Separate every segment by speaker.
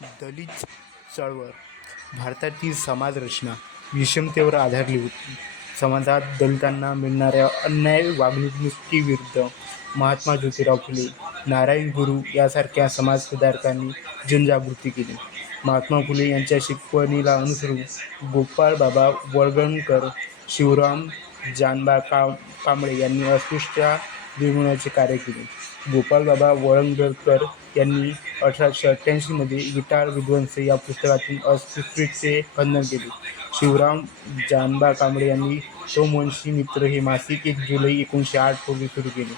Speaker 1: दलित चळवळ. भारतातील समाजरचना विषमतेवर आधारली होती. समाजात दलितांना मिळणाऱ्या अन्याय वागणुकीविरुद्ध महात्मा ज्योतिराव फुले नारायण गुरु यासारख्या समाजसुधारकांनी जनजागृती केली. महात्मा फुले यांच्या शिकवणीला अनुसरून गोपाळ बाबा वळवणकर शिवराम जानबा का कांबळे यांनी अस्पृश्यता निर्मूलनाचे कार्य केले. गोपाळबाबा वळंगकर यांनी अठराशे अठ्ठ्याऐंशीमध्ये विटाळ विध्वंस या पुस्तकातून अस्पृश्यचे खंडन केले. शिवराम जानबा कांबळे यांनी सोमवंशी मित्र हे मासिक एक जुलै एकोणीसशे आठ रोजी सुरू केले.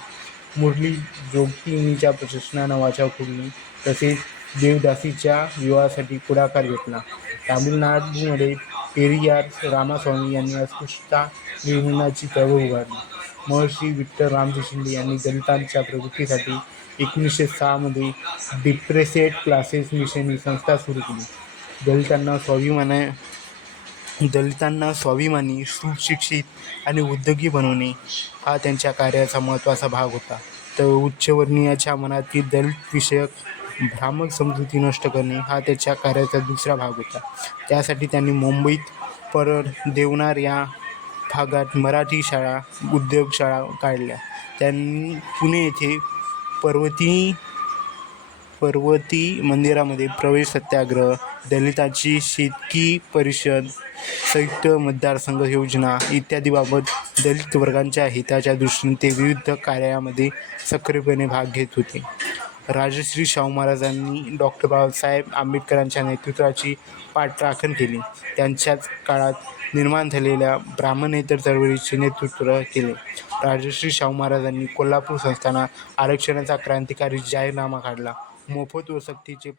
Speaker 1: मुरली जोगतीनीच्या प्रशस्ना नावाच्या खुर्णी तसेच देवदासीच्या विवाहासाठी पुढाकार घेतला. तामिळनाडूमध्ये पेरियार रामास्वामी यांनी अस्पृश्यता निर्मूलनाची चळवळ उभारली. महर्षी विठ्ठल रामजी शिंदे यांनी दलितांच्या प्रगतीसाठी एकोणीसशे सहामध्ये डिप्रेसेड क्लासेस मिशन ही संस्था सुरू केली. दलितांना स्वाभिमाना दलितांना स्वाभिमानी सुशिक्षित आणि उद्योगी बनवणे हा त्यांच्या कार्याचा महत्त्वाचा भाग होता. तर उच्चवर्णीयाच्या मनातील दलित विषयक भ्रामक समजुती नष्ट करणे हा त्याच्या कार्याचा दुसरा भाग होता. त्यासाठी त्यांनी मुंबईत परळ देवनार या भागात मराठी शाळा उद्योगशाळा काढल्या. त्यांनी पुणे येथे पर्वती पर्वती मंदिरामध्ये प्रवेश सत्याग्रह दलितांची शेतकी परिषद संयुक्त मतदारसंघ योजना इत्यादीबाबत दलित वर्गांच्या हिताच्या दृष्टीने ते विविध कार्यामध्ये सक्रियपणे भाग घेत होते. राजश्री शाहू महाराजांनी डॉक्टर बाबासाहेब आंबेडकरांच्या नेतृत्वाची पाठराखण केली. त्यांच्याच काळात निर्माण झालेल्या ब्राह्मणेतर चळवळीचे नेतृत्व केले. राजश्री शाहू महाराजांनी कोल्हापूर संस्थानात आरक्षणाचा क्रांतिकारी जाहीरनामा काढला. मोफत व सक्तीचे